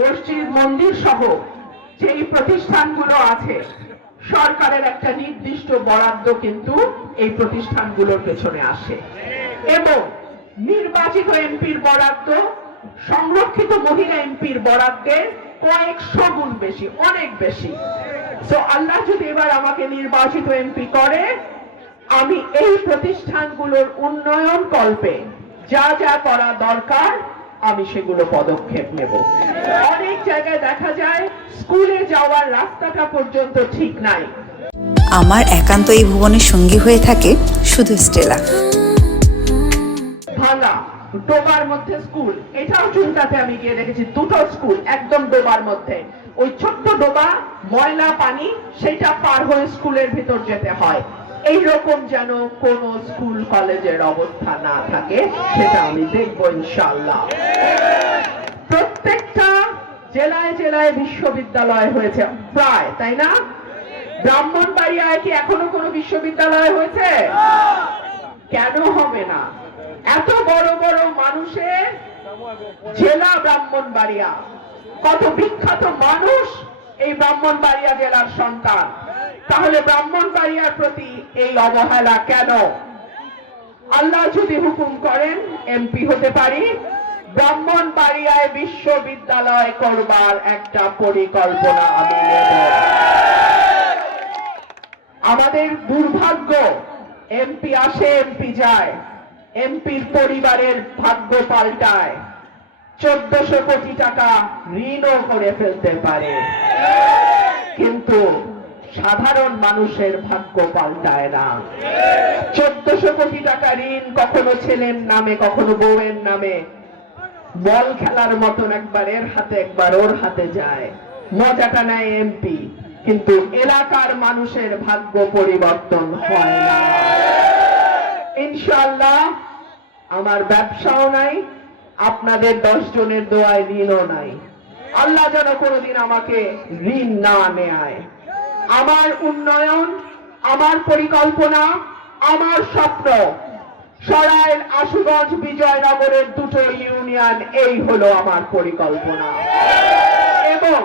মসজিদ মন্দির সহ যেই প্রতিষ্ঠানগুলো আছে সরকারের একটা নির্দিষ্ট বরাদ্দ কিন্তু এই প্রতিষ্ঠানগুলোর পেছনে আসে এবং নির্বাচিত এমপির বরাদ্দ সংরক্ষিত মহিলা এমপির বরাদ্দের কয়েকশো গুণ বেশি, অনেক বেশি। তো আল্লাহ যদি এবার আমাকে নির্বাচিত এমপি করে, আমি এই প্রতিষ্ঠানগুলোর উন্নয়ন কল্পে যা যা করা দরকার আমি সেগুলো পদক্ষেপ নেব। অনেক জায়গায় দেখা যায় স্কুলে যাওয়ার রাস্তাটা পর্যন্ত ঠিক নাই। আমার একান্ত এই ভুবনের সঙ্গী হয়ে থাকে শুধু স্টেলা। ভাঙা ডোবার মধ্যে স্কুল, এটাও চুনটাতে আমি গিয়ে দেখেছি, দুটো স্কুল একদম ডোবার মধ্যে। ওই ছোট্ট ডোবা, ময়লা পানি, সেটা পার হয়ে স্কুলের ভিতর যেতে হয়। এইরকম যেন কোন স্কুল কলেজের অবস্থা না থাকে, সেটা আমি দেখবো ইনশাআল্লাহ। প্রত্যেকটা জেলায় জেলায় বিশ্ববিদ্যালয় হয়েছে প্রায়, তাই না? ব্রাহ্মণবাড়িয়ায় কি এখনো কোনো বিশ্ববিদ্যালয় হয়েছে? কেন হবে না? এত বড় বড় মানুষের জেলা ব্রাহ্মণবাড়িয়া, কত বিখ্যাত মানুষ এই ব্রাহ্মণবাড়িয়া জেলার সন্তান। তাহলে ব্রাহ্মণবাড়িয়ার প্রতি এই অবহেলা কেন? আল্লাহ যদি হুকুম করেন এমপি হতে পারি, ব্রাহ্মণবাড়িয়ায় বিশ্ববিদ্যালয় করবার একটা পরিকল্পনা আমি নেব। আমাদের দুর্ভাগ্য, এমপি আসে এমপি যায়, এমপির পরিবারের ভাগ্য পাল্টায়, 1400 কোটি টাকা ঋণও করে ফেলতে পারে, কিন্তু সাধারণ মানুষের ভাগ্য পাল্টায় না। 1400 কোটি টাকা ঋণ কখনো ছেলের নামে, কখনো বউয়ের নামে, বল খেলার মতন একবার এর হাতে একবার ওর হাতে যায়, মজাটা নেয় এমপি, কিন্তু এলাকার মানুষের ভাগ্য পরিবর্তন হয় না। ইনশাআল্লাহ আমার ব্যবসাও নাই, আপনাদের 10 জনের দোয়ায় ঋণও নাই। আল্লাহ যেন কোনোদিন আমাকে ঋণ না নেয়। আমার উন্নয়ন, আমার পরিকল্পনা, আমার স্বপ্ন, সরাইল, আশুগঞ্জ, বিজয়নগরের দুটো ইউনিয়ন, এই হলো আমার পরিকল্পনা। এবং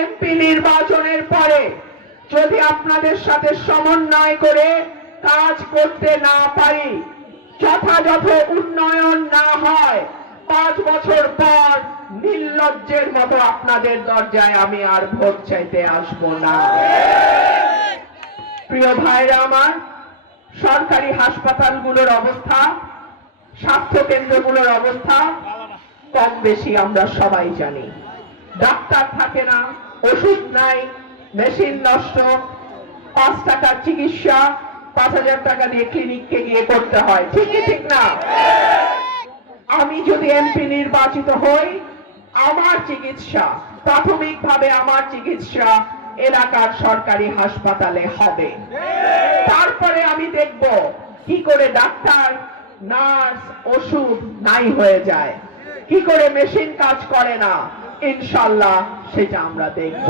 এমপি নির্বাচনের পরে যদি আপনাদের সাথে সমন্বয় করে কাজ করতে না পারি, যথাযথ উন্নয়ন না হয়, 5 বছর পর নির্লজ্জের মতো আপনাদের দরজায় আমি আর ভোট চাইতে আসব না। প্রিয় ভাইরা আমার, সরকারি হাসপাতালগুলোর অবস্থা, স্বাস্থ্য কেন্দ্রগুলোর অবস্থা কম বেশি আমরা সবাই জানি। ডাক্তার থাকে না, ওষুধ নাই, মেশিন নষ্ট, 5 টাকার চিকিৎসা 5000 টাকা দিয়ে ক্লিনিককে গিয়ে করতে হয়, ঠিক কি ঠিক না? আমি যদি এমপি নির্বাচিত হই, আমার চিকিৎসা, প্রাথমিকভাবে আমার চিকিৎসা এলাকার সরকারি হাসপাতালে হবে। তারপরে আমি দেখব কি করে ডাক্তার, নার্স, ওষুধ নাই হয়ে যায়, কি করে মেশিন কাজ করে না, ইনশাআল্লাহ সেটা আমরা দেখব।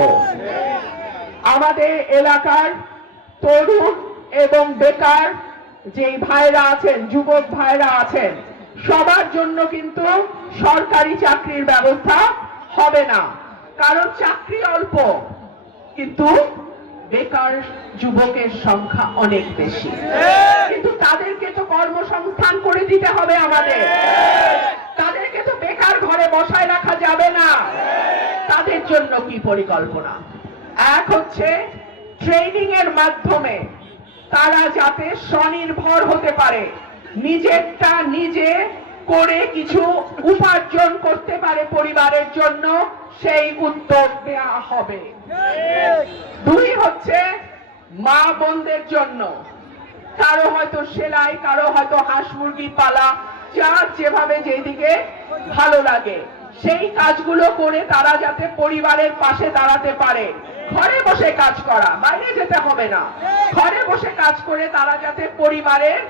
আমাদের এলাকার তরুণ এবং বেকার যে ভাইরা আছেন, যুবক ভাইরা আছেন, সবার জন্য কিন্তু সরকারি চাকরির ব্যবস্থা হবে না, কারণ চাকরি অল্প, কিন্তু বেকার যুবকের সংখ্যা অনেক বেশি। কিন্তু তাদেরকে তো কর্মসংস্থান করে দিতে হবে আমাদের, তাদেরকে তো বেকার ঘরে বসায় রাখা যাবে না। তাদের জন্য কি পরিকল্পনা? এক হচ্ছে ট্রেনিং এর মাধ্যমে তারা যাতে স্বনির্ভর হতে পারে, নিজেরটা নিজে করে কিছু উপার্জন করতে পারে পরিবারের জন্য, সেই উদ্যোগ নেওয়া হবে। 2 হচ্ছে মা বোনদের জন্য, কারো হয়তো সেলাই, কারো হয়তো হাঁস মুরগি পালা, যার যেভাবে যেদিকে ভালো লাগে সেই কাজগুলো করে তারা যাতে পরিবারের পাশে দাঁড়াতে পারে। ঘরে বসে কাজ করা, বাইরে যেতে হবে না, ঘরে বসে কাজ করে তারা যাতে পরিবারের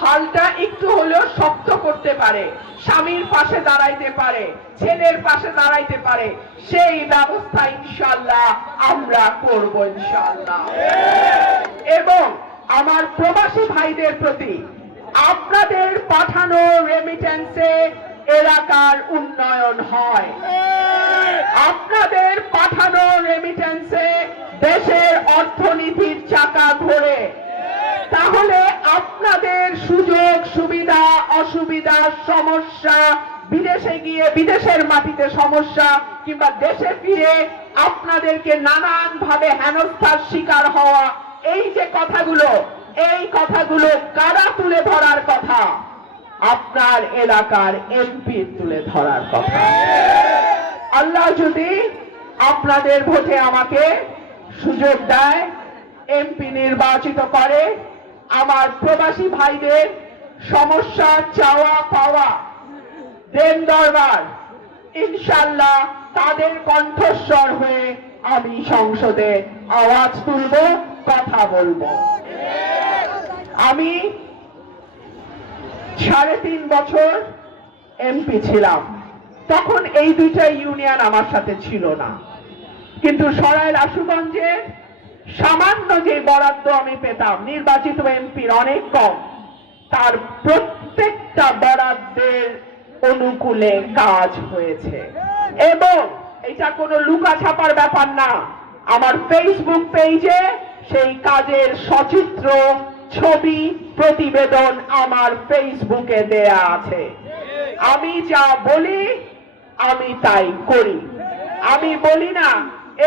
হালটা একটু হলেও শক্ত করতে পারে, স্বামীর পাশে দাঁড়াইতে পারে, ছেলের পাশে দাঁড়াইতে পারে, সেই ব্যবস্থা ইনশাআল্লাহ আমরা করব ইনশাআল্লাহ। এবং আমার প্রবাসী ভাইদের প্রতি, আপনাদের পাঠানো রেমিটেন্সে এলাকার উন্নয়ন হয়। দেশের অর্থনীতির চাকা ঘোরে, তাহলে আপনাদের সুযোগ সুবিধা অসুবিধা সমস্যা, বিদেশে গিয়ে বিদেশের মাটিতে সমস্যা কিংবা দেশে ফিরে আপনাদেরকে নানান ভাবে হেনস্থার শিকার হওয়া, এই যে কথাগুলো, এই কথাগুলো কারা তুলে ধরার কথা? আপনার এলাকার এমপি তুলে ধরার কথা। আল্লাহ যদি আপনাদের ভোটে আমাকে সুযোগ দেয়, এমপি নির্বাচিত করে, আমার প্রবাসী ভাইদের সমস্যা চাওয়া পাওয়া দেন দরবার, ইনশাল্লাহ তাদের কণ্ঠস্বর হয়ে আমি সংসদে আওয়াজ তুলব, কথা বলবো। আমি 3.5 বছর এমপি ছিলাম, তখন এই দুইটা ইউনিয়ন আমার সাথে ছিল না, কিন্তু সরাইল আশুগঞ্জে সামান্য যে বরাদ্দ আমি পেতাম, নির্বাচিত এমপির অনেক কম, তার প্রত্যেকটা বরাদ্দের অনুকূলে কাজ হয়েছে। এবং এটা কোনো লুকা ছাপার ব্যাপার না, আমার ফেসবুক পেজে সেই কাজের সচিত্র ছবি প্রতিবেদন আমার ফেসবুকে দেয়া আছে। আমি যা বলি আমি তাই করি। আমি বলি না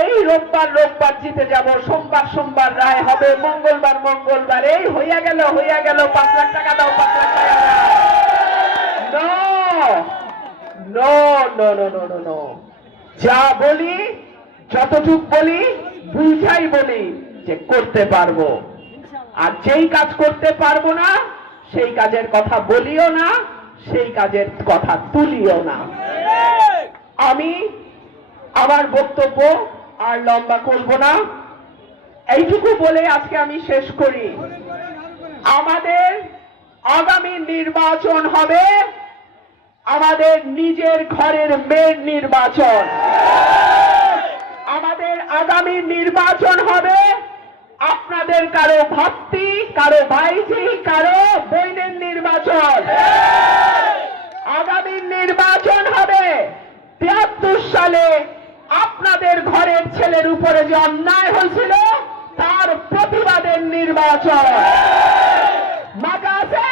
এই রোববার রোববার জিতে যাব, সোমবার সোমবার রায় হবে, মঙ্গলবার মঙ্গলবার এই হইয়া গেল 5 লাখ টাকা দাও, 5 লাখ টাকা দাও। No no no no no no, যা বলি যতটুক বলি বুঝাই বলি যে করতে পারবো, আর যেই কাজ করতে পারবো না সেই কাজের কথা বলিও না, সেই কাজের কথা তুলিও না। আমি আমার বক্তব্য আর লম্বা করব না, এইটুকু বলে আজকে আমি শেষ করি। আমাদের আগামী নির্বাচন হবে আমাদের নিজের ঘরের মেয়ের নির্বাচন। আমাদের আগামী নির্বাচন হবে আপনাদের কারো ভাবতি, কারো ভাইঝি, কারো বোনের নির্বাচন। আগামী নির্বাচন হবে 73 সালে আপনাদের ঘরের ছেলের উপরে যে অন্যায় হয়েছিল তার প্রতিবাদের নির্বাচন। মাথা আছে?